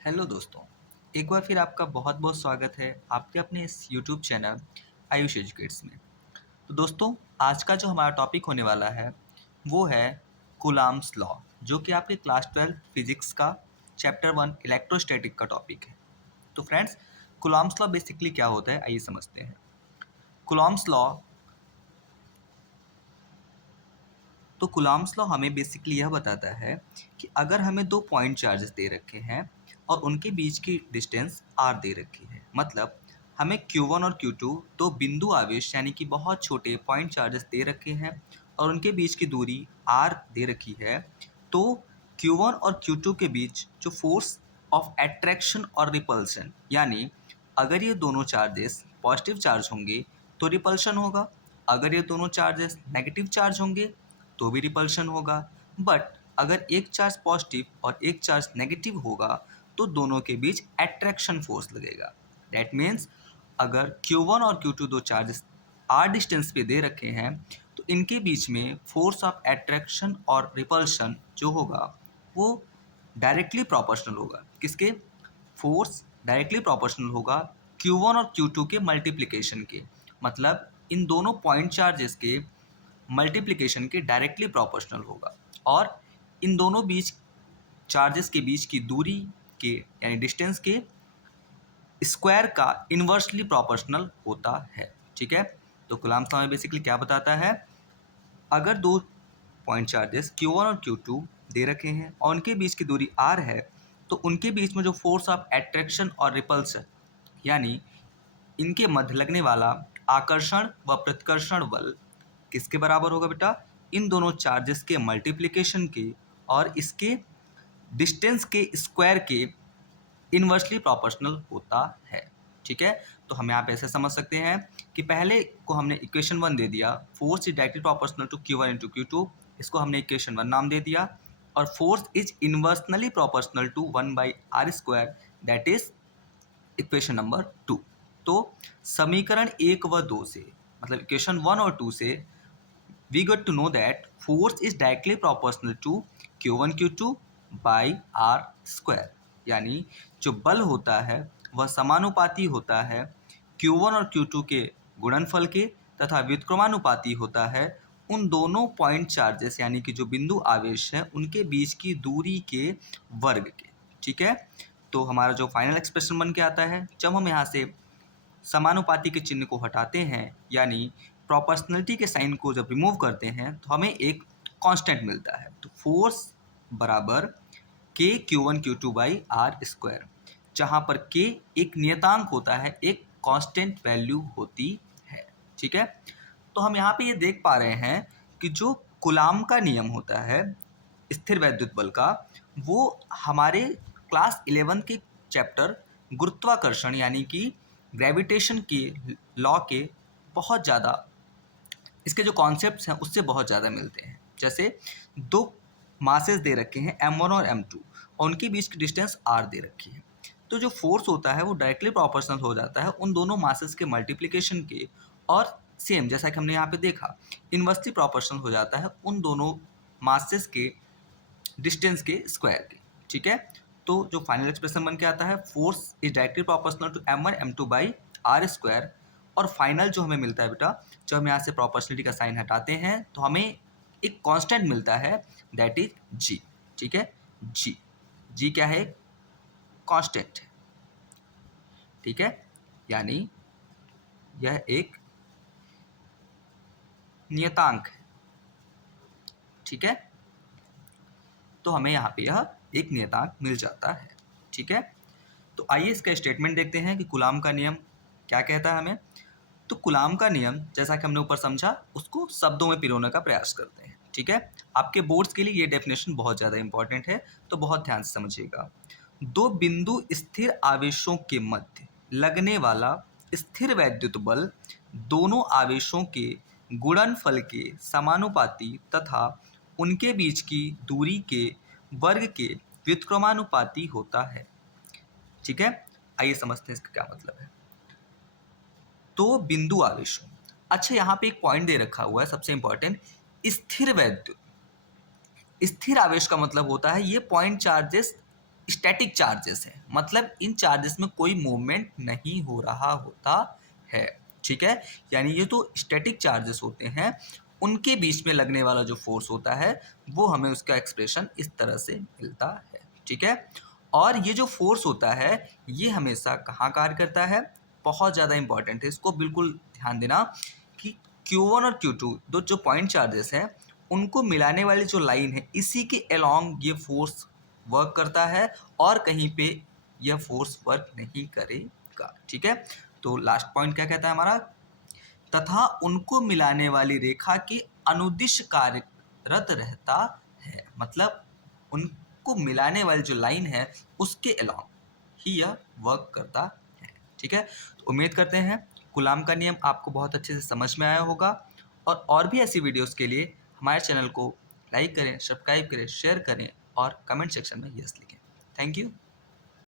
Hello दोस्तों, एक बार फिर आपका बहुत बहुत स्वागत है आपके अपने इस यूट्यूब चैनल आयुष एजुकेट्स में। तो दोस्तों, आज का जो हमारा टॉपिक होने वाला है वो है कूलाम्स लॉ, जो कि आपके क्लास 12 फिजिक्स का चैप्टर 1 इलेक्ट्रोस्टैटिक का टॉपिक है। तो फ्रेंड्स, कूलाम्स लॉ बेसिकली क्या होता है, आइए समझते हैं। कूलाम्स लॉ कूलाम्स लॉ हमें बेसिकली यह बताता है कि अगर हमें दो पॉइंट चार्जेस दे रखे हैं और उनके बीच की डिस्टेंस r दे रखी है, मतलब हमें Q1 और Q2 दो बिंदु आवेश यानी कि बहुत छोटे पॉइंट चार्जेस दे रखे हैं और उनके बीच की दूरी r दे रखी है, तो Q1 और Q2 के बीच जो फोर्स ऑफ एट्रैक्शन और रिपल्शन, यानी अगर ये दोनों चार्जेस पॉजिटिव चार्ज होंगे तो रिपल्शन होगा, अगर ये दोनों चार्जेस नेगेटिव चार्ज होंगे तो भी रिपल्शन होगा। बट अगर एक चार्ज पॉजिटिव और एक चार्ज नेगेटिव होगा तो दोनों के बीच एट्रैक्शन फोर्स लगेगा। दैट मीन्स अगर Q1 और Q2 दो चार्जेस r डिस्टेंस पे दे रखे हैं तो इनके बीच में फोर्स ऑफ एट्रैक्शन और रिपल्शन जो होगा वो डायरेक्टली प्रोपोर्शनल होगा। किसके? फोर्स डायरेक्टली प्रोपोर्शनल होगा Q1 और Q2 के मल्टीप्लिकेशन के, मतलब इन दोनों पॉइंट चार्जेस के मल्टीप्लिकेशन के डायरेक्टली प्रोपोर्शनल होगा। और इन दोनों बीच चार्जेस के बीच की दूरी के यानी डिस्टेंस के स्क्वायर का इन्वर्सली प्रोपोर्शनल होता है। ठीक है, तो कूलम्ब्स लॉ में बेसिकली क्या बताता है, अगर दो पॉइंट चार्जेस Q1 और Q2 दे रखे हैं और उनके बीच की दूरी r है, तो उनके बीच में जो फोर्स ऑफ एट्रैक्शन और रिपल्सन, यानी इनके मध्य लगने वाला आकर्षण व प्रतिकर्षण बल किसके बराबर होगा बेटा? इन दोनों चार्जेस के मल्टीप्लिकेशन के और इसके डिस्टेंस के स्क्वायर के इन्वर्सली प्रोपोर्शनल होता है। ठीक है, तो हम यहाँ पे ऐसे समझ सकते हैं कि पहले को हमने इक्वेशन 1 दे दिया, force is directly proportional to Q1 into Q2, इसको हमने इक्वेशन 1 नाम दे दिया, और force is inversely proportional to 1/r², that is equation number 2। तो समीकरण 1 व 2 से, मतलब इक्वेशन 1 और 2 से we got to know that force is directly proportional to Q1 Q2 by r², यानी जो बल होता है वह समानुपाती होता है Q1 और Q2 के गुणनफल के तथा व्युत्क्रमानुपाती होता है उन दोनों पॉइंट चार्जेस यानी कि जो बिंदु आवेश है उनके बीच की दूरी के वर्ग के। ठीक है, तो हमारा जो फाइनल एक्सप्रेशन बन के आता है, जब हम यहाँ से समानुपाती के चिन्ह को हटाते हैं यानी प्रोपोर्शनलिटी के साइन को जब रिमूव करते हैं तो हमें एक कांस्टेंट मिलता है। तो फोर्स बराबर k Q1 Q2 by r², जहाँ पर k एक नियतांक होता है, एक कांस्टेंट वैल्यू होती है। ठीक है, तो हम यहाँ पे ये देख पा रहे हैं कि जो कूलाम का नियम होता है स्थिर वैद्युत बल का, वो हमारे क्लास 11 के चैप्टर गुरुत्वाकर्षण यानी कि ग्रेविटेशन के लॉ के बहुत ज़्यादा, इसके जो कॉन्सेप्ट्स हैं उससे बहुत ज़्यादा मिलते हैं। जैसे दो मासेस दे रखे हैं m1 और m2 और उनके बीच की डिस्टेंस r दे रखी है, तो जो फोर्स होता है वो डायरेक्टली प्रोपोर्शनल हो जाता है उन दोनों मासेस के मल्टीप्लिकेशन के, और सेम जैसा कि हमने यहाँ पे देखा इन्वर्सली प्रोपोर्शनल हो जाता है उन दोनों मासेस के डिस्टेंस के स्क्वायर के। ठीक है, तो जो फाइनल एक्सप्रेशन बन के आता है force is directly proportional to m1 m2 by r², और फाइनल जो हमें मिलता है बेटा, जब हम यहाँ से प्रोपोर्शनलिटी का साइन हटाते हैं तो हमें एक कांस्टेंट मिलता है, दैट इज g। ठीक है, g क्या है? कांस्टेंट है। ठीक है, यानी यह एक नियतांक है। ठीक है, तो हमें यहाँ पे यह एक नियतांक मिल जाता है। ठीक है, तो आइए इसका स्टेटमेंट देखते हैं कि कूलाम का नियम क्या कहता है हमें। तो कूलाम का नियम जैसा कि हमने ऊपर समझा उसको शब्दों में पिरोने का प्रयास करते हैं। ठीक है, आपके बोर्ड्स के लिए ये डेफिनेशन बहुत ज़्यादा इंपॉर्टेंट है, तो बहुत ध्यान से समझिएगा। दो बिंदु स्थिर आवेशों के मध्य लगने वाला स्थिर वैद्युत बल दोनों आवेशों के गुणनफल के समानुपाती तथा उनके बीच की दूरी के वर्ग के व्युत्क्रमानुपाती होता है। ठीक है, आइए समझते हैं इसका क्या मतलब है। तो बिंदु आवेशों, अच्छा यहाँ पे एक पॉइंट दे रखा हुआ है सबसे इंपॉर्टेंट, स्थिर वैद्युत। स्थिर आवेश का मतलब होता है ये पॉइंट चार्जेस स्टैटिक चार्जेस हैं, मतलब इन चार्जेस में कोई मूवमेंट नहीं हो रहा होता है, ठीक है। यानी ये तो स्टैटिक चार्जेस होते हैं, उनके बीच में लगने वाला जो फोर्स होता है वो हमें उसका एक्सप्रेशन इस तरह से मिलता है, ठीक है। और ये जो फोर्स होता है ये हमेशा कहाँ कार्य करता है, बहुत ज़्यादा इंपॉर्टेंट है, इसको बिल्कुल ध्यान देना कि Q1 और Q2 दो जो पॉइंट चार्जेस हैं उनको मिलाने वाली जो लाइन है इसी के अलोंग ये फोर्स वर्क करता है और कहीं पे यह फोर्स वर्क नहीं करेगा, ठीक है। तो लास्ट पॉइंट क्या कहता है हमारा, तथा उनको मिलाने वाली रेखा के अनुदिश कार्यरत रहता है, मतलब उनको मिलाने वाली जो लाइन है उसके अलोंग ही यह वर्क करता है, ठीक है। तो उम्मीद करते हैं कूलाम का नियम आपको बहुत अच्छे से समझ में आया होगा, और भी ऐसी वीडियोस के लिए हमारे चैनल को लाइक करें, सब्सक्राइब करें, शेयर करें और कमेंट सेक्शन में यस लिखें। Thank you.